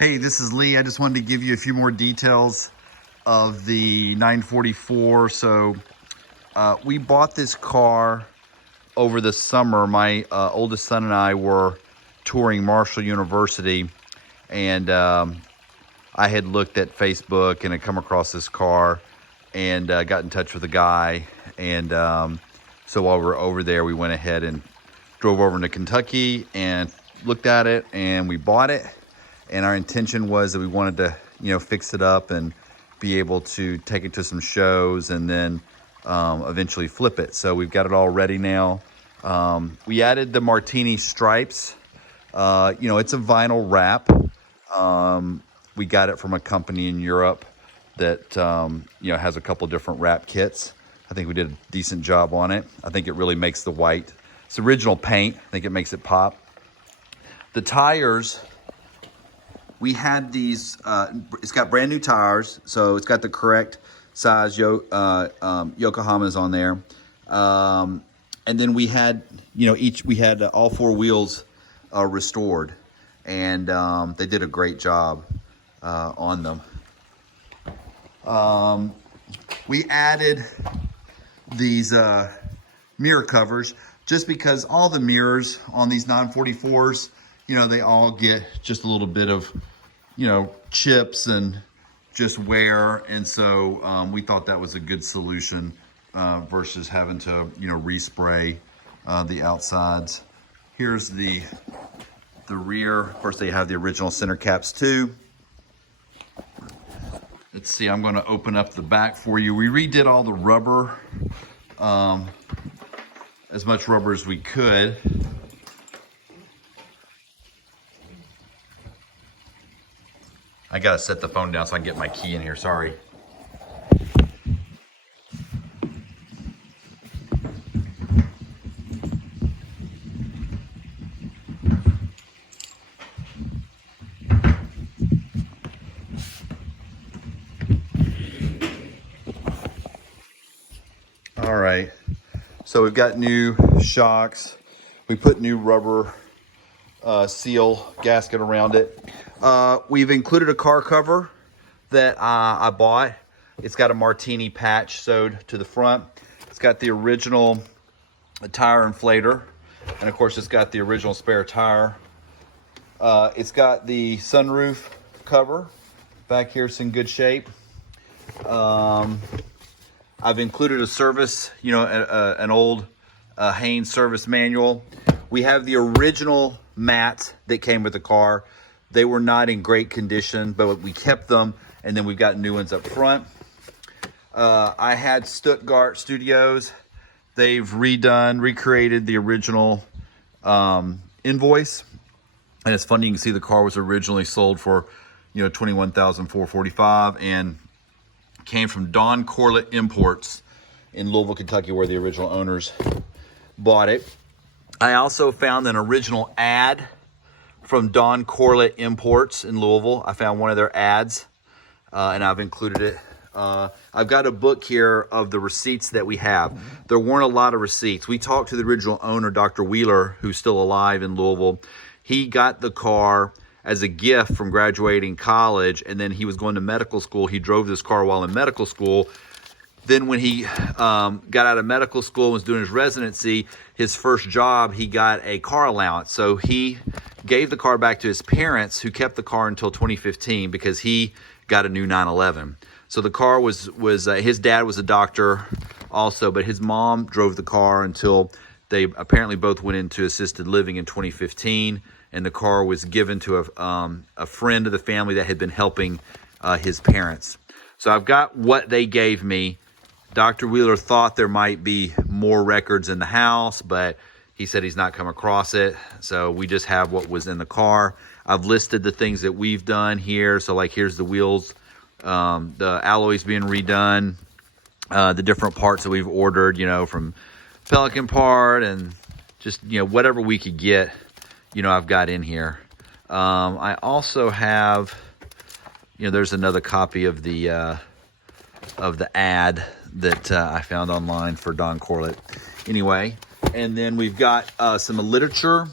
Hey, this is Lee. I just wanted to give you a few more details of the 944. So we bought this car over the summer. My oldest son and I were touring Marshall University, and I had looked at Facebook and had come across this car and got in touch with a guy. And so while we were over there, we went ahead and drove over into Kentucky and looked at it, and we bought it. And our intention was that we wanted to, fix it up and be able to take it to some shows and then eventually flip it. So we've got it all ready now. We added the Martini stripes. It's a vinyl wrap. We got it from a company in Europe that, has a couple different wrap kits. I think we did a decent job on it. I think it really makes the white. It's original paint. I think it makes it pop. The tires, we had these, it's got brand new tires, so it's got the correct size Yokohamas on there. And then we had, we had all four wheels restored, and they did a great job on them. We added these mirror covers just because all the mirrors on these 944s, they all get just a little bit of, chips and just wear. And so we thought that was a good solution versus having to, respray the outsides. Here's the rear. Of course, they have the original center caps too. Let's see, I'm gonna open up the back for you. We redid all the rubber, as much rubber as we could. I gotta set the phone down so I can get my key in here, sorry. All right, so we've got new shocks. We put new rubber seal gasket around it. We've included a car cover that I bought. It's got a Martini patch sewed to the front. It's got the original tire inflator, and of course it's got the original spare tire. It's got the sunroof cover. Back here, it's in good shape. I've included a service, an old Haynes service manual. We have the original mats that came with the car. They were not in great condition, but we kept them, and then we've got new ones up front. I had Stuttgart Studios. They've recreated the original invoice. And it's funny, you can see the car was originally sold for, $21,445 and came from Don Corlett Imports in Louisville, Kentucky, where the original owners bought it. I also found an original ad from Don Corlett Imports in Louisville. I found one of their ads, and I've included it. I've got a book here of the receipts that we have. There weren't a lot of receipts. We talked to the original owner, Dr. Wheeler, who's still alive in Louisville. He got the car as a gift from graduating college, and then he was going to medical school. He drove this car while in medical school. Then when he got out of medical school and was doing his residency, his first job, he got a car allowance. So he gave the car back to his parents, who kept the car until 2015 because he got a new 911. So the car was his dad was a doctor also, but his mom drove the car until they apparently both went into assisted living in 2015. And the car was given to a friend of the family that had been helping his parents. So I've got what they gave me. Dr. Wheeler thought there might be more records in the house, but he said he's not come across it. So we just have what was in the car. I've listed the things that we've done here. So like here's the wheels, the alloys being redone, the different parts that we've ordered, from Pelican part and just, whatever we could get, I've got in here. I also have, there's another copy of the ad that I found online for Don Corlett. Anyway, and then we've got some literature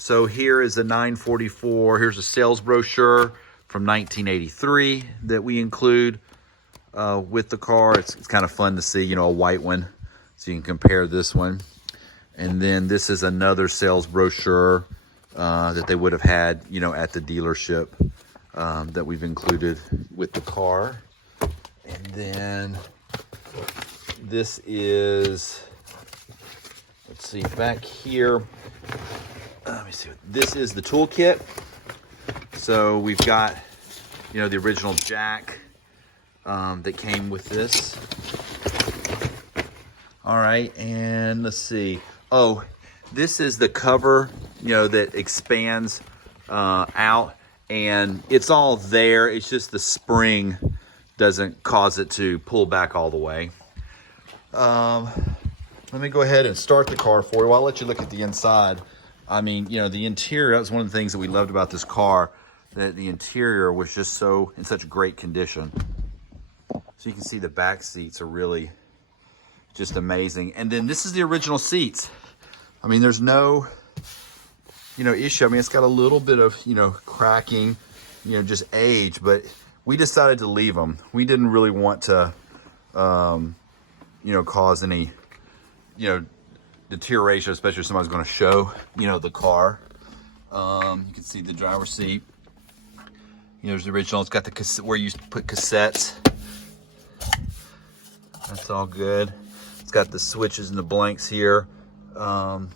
So here is the 944. Here's a sales brochure from 1983 that we include with the car. It's kind of fun to see, you know, a white one. So you can compare this one. And then this is another sales brochure that they would have had, you know, at the dealership that we've included with the car. And then this is, let's see, back here. Let me see. This is the toolkit. So we've got, you know, the original jack that came with this. All right, and let's see. Oh, this is the cover, you know, that expands out, and it's all there. It's just the spring doesn't cause it to pull back all the way. Let me go ahead and start the car for you. I'll let you look at the inside. I mean, you know, the interior, that was one of the things that we loved about this car, that the interior was just so in such great condition. So you can see the back seats are really just amazing. And then this is the original seats. I mean, there's no, you know, issue. I mean, it's got a little bit of, you know, cracking, you know, just age, but we decided to leave them. We didn't really want to, you know, cause any, you know, deterioration, especially if somebody's going to show, you know, the car. You can see the driver's seat. You know, there's the original. It's got the cassette where you put cassettes. That's all good. It's got the switches and the blanks here. It's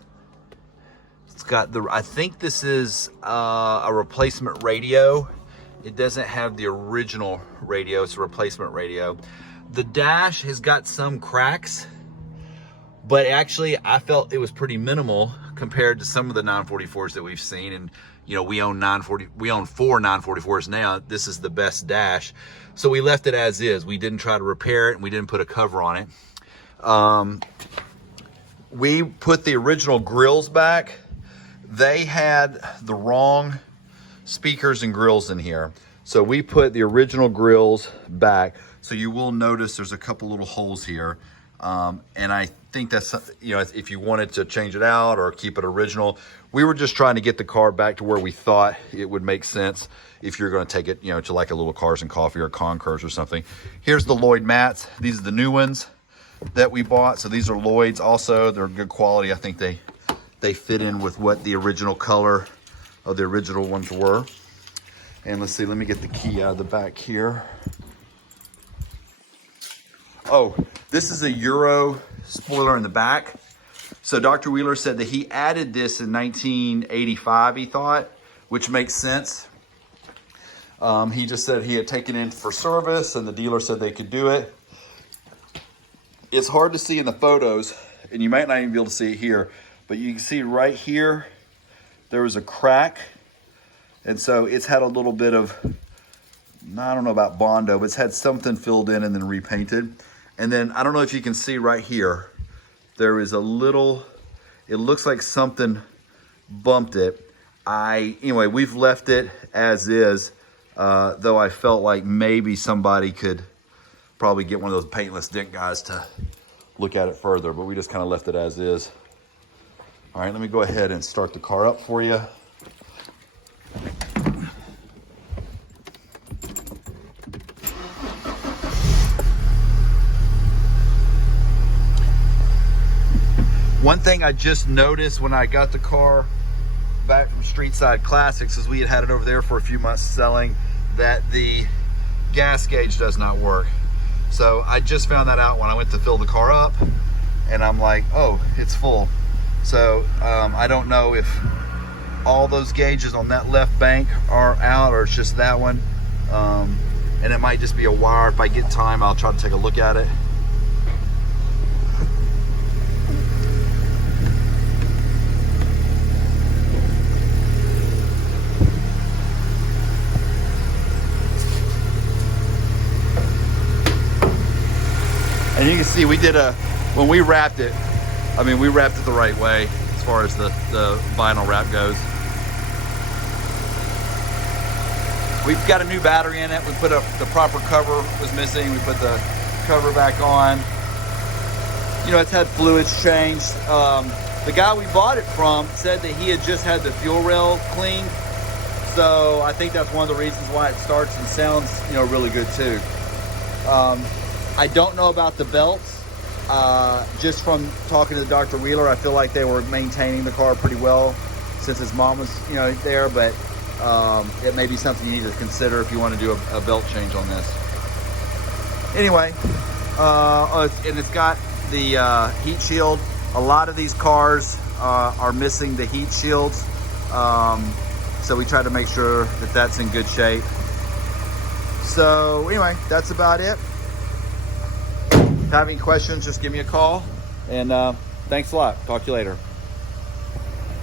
got the, I think this is a replacement radio. It doesn't have the original radio. It's a replacement radio. The dash has got some cracks, but actually I felt it was pretty minimal compared to some of the 944s that we've seen. And you know, we own 4 944s now. This is the best dash. So we left it as is. We didn't try to repair it, and we didn't put a cover on it. We put the original grills back. They had the wrong speakers and grills in here. So we put the original grills back. So you will notice there's a couple little holes here. And I think that's, you know, if you wanted to change it out or keep it original, we were just trying to get the car back to where we thought it would make sense if you're going to take it, you know, to like a little Cars and Coffee or Concours or something. Here's the Lloyd mats. These are the new ones that we bought. So these are Lloyd's also. They're good quality. I think they fit in with what the original color of the original ones were. And let's see, let me get the key out of the back here. Oh, this is a Euro spoiler in the back. So Dr. Wheeler said that he added this in 1985, he thought, which makes sense. He just said he had taken it in for service and the dealer said they could do it. It's hard to see in the photos, and you might not even be able to see it here, but you can see right here, there was a crack. And so it's had a little bit of, I don't know about Bondo, but it's had something filled in and then repainted. And then I don't know if you can see right here, there is a little, it looks like something bumped it. Anyway, we've left it as is, though I felt like maybe somebody could probably get one of those paintless dent guys to look at it further, but we just kind of left it as is. All right, let me go ahead and start the car up for you. One thing I just noticed when I got the car back from Street Side Classics is we had it over there for a few months selling, that the gas gauge does not work. So I just found that out when I went to fill the car up, and I'm like, oh, it's full. So I don't know if all those gauges on that left bank are out or it's just that one. And it might just be a wire. If I get time, I'll try to take a look at it. And you can see we did when we wrapped it, I mean, we wrapped it the right way as far as the vinyl wrap goes. We've got a new battery in it. We put the proper cover was missing. We put the cover back on. You know, it's had fluids changed. The guy we bought it from said that he had just had the fuel rail cleaned. So I think that's one of the reasons why it starts and sounds, really good too. I don't know about the belts. Just from talking to Dr. Wheeler, I feel like they were maintaining the car pretty well since his mom was, there, but it may be something you need to consider if you want to do a belt change on this. Anyway, and it's got the heat shield. A lot of these cars are missing the heat shields. So we try to make sure that that's in good shape. So anyway, that's about it. If you have any questions, just give me a call. And thanks a lot. Talk to you later.